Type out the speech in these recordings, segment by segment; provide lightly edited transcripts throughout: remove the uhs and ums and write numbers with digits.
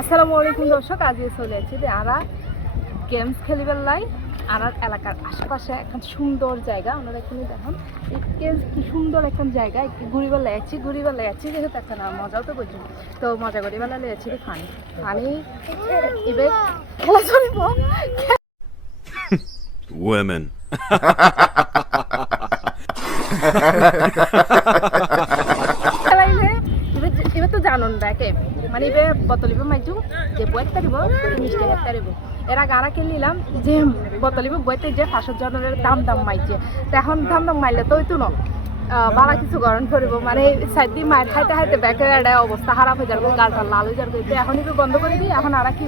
আসসালামু আলাইকুম দর্শক, আজকে চলে যাচ্ছি যে আরা গেমস খেলিবার লাই আর এলাকার আশেপাশে একটা সুন্দর জায়গা। আপনারা এখানে দেখুন কি সুন্দর একটা জায়গা। একটু ঘুরিবার লাগাচ্ছি যেহেতু একটা না মজাও তো বুঝুন, তো মজা করিবার লাগাচ্ছি ফানি এবার খেলা চলিব women এবার তো জানুন ব্যাকে মানে এবার বতলিব মাইজু যে বইত তারিব মিষ্টি হাত তারিব এরা গারা কিনলাম যে বতলিব বইতে যে 500 জনের দাম মাইছে এখন দাম মাইলে তো ওইতো না বালা কিছু গরম করিব মানে সাইড দিয়ে মায়ের খাইতে ব্যাকের একটা অবস্থা খারাপ হয়ে যাবে, গালটা লাল হয়ে যাবে। এখন একটু বন্ধ করে দিই, এখন আর কি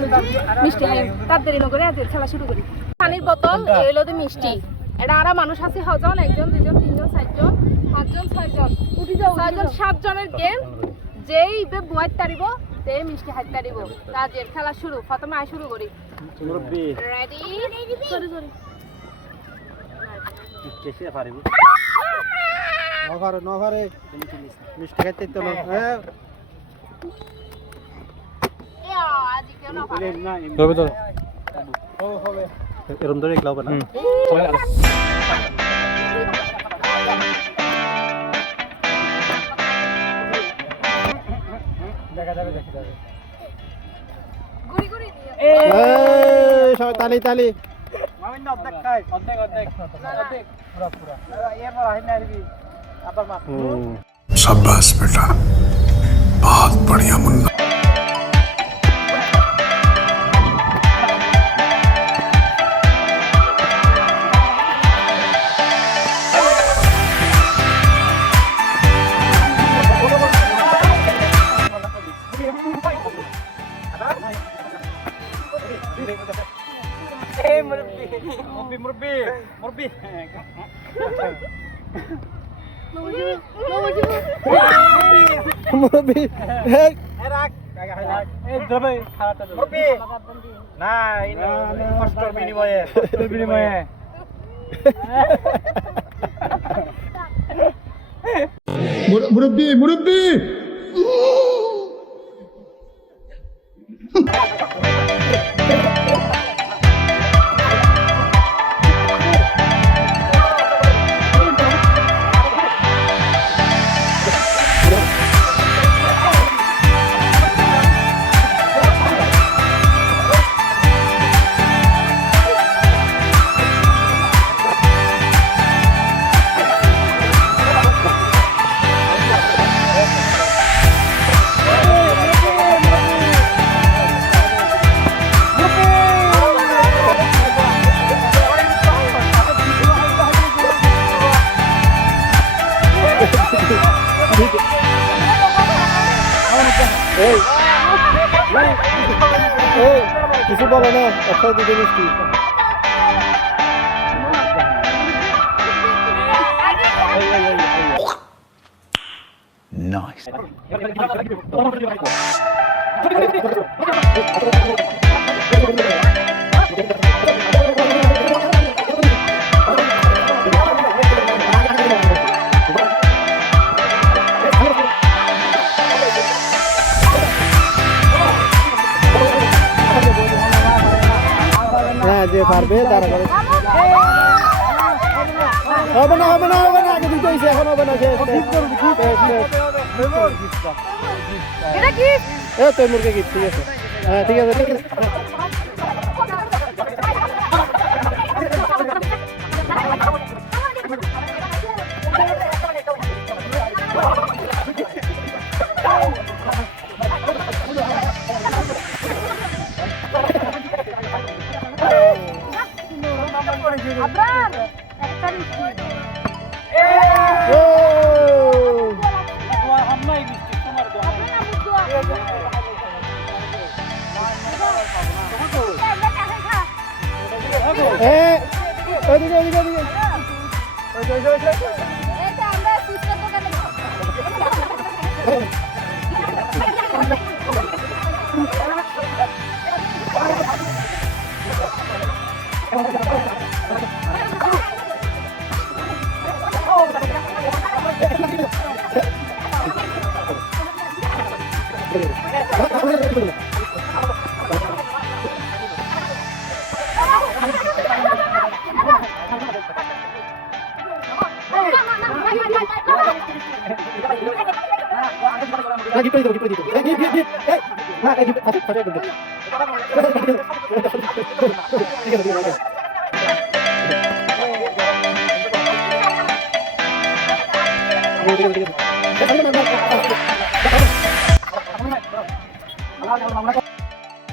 মিষ্টি খাই তার দেরি না করে আজ খেলা শুরু করি। পানির বোতল এলো তো মিষ্টি এটা আরা মানুষ আছে হজন 1 জন 2 জন 3 জন 4 জন 5 জন 6 জন 7 জনের গেম। যেই বইত তারিব তে মিষ্টি হাত তারিব। কাজের খেলা শুরু, প্রথমে আয় শুরু করি। রেডি সরি কেসে পারিব নভারে মিষ্টি খাইতে তো না আজ কেন না পারে হবে তো হবে এরকম ধরে খেলাও না দেখা যাবে গুড়ি দিয়ে এই সবাই তালি মামিন অর্ধেক খাই অর্ধেক পুরা এবার আইন আরবি আবার মাপ शाबाश बेटा बहुत बढ़िया मुन्ना মুরব্বি না কষ্টর বিনিময়ে मुरब्बी কিছু বলো না একটা দুটো মিষ্টি नाइस হ্যাঁ যে পারবে তারা করে হবে না আগে দুটো হয়েছে এখন হবে না এটা কি এ তোর মুরগে গিট ঠিক আছে হ্যাঁ ঠিক আছে আব্রার একটা মিষ্টি Thank you. গিফট করে দিও এই গিফট না এই গিফট আছে ঠিক আছে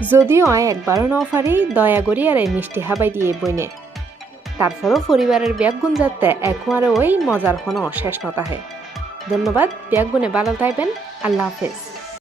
যদিও আয় একবারও ন পারি দয়া করি আর এই মিষ্টি হাবাই দিয়ে বইনে তারপরও পরিবারের ব্যাগগুণ যাতে একবারে ওই মজার কোনো শেষ নতাহে ধন্যবাদ ব্যাগগুণে ভালো থাকবেন আল্লাহ হাফেজ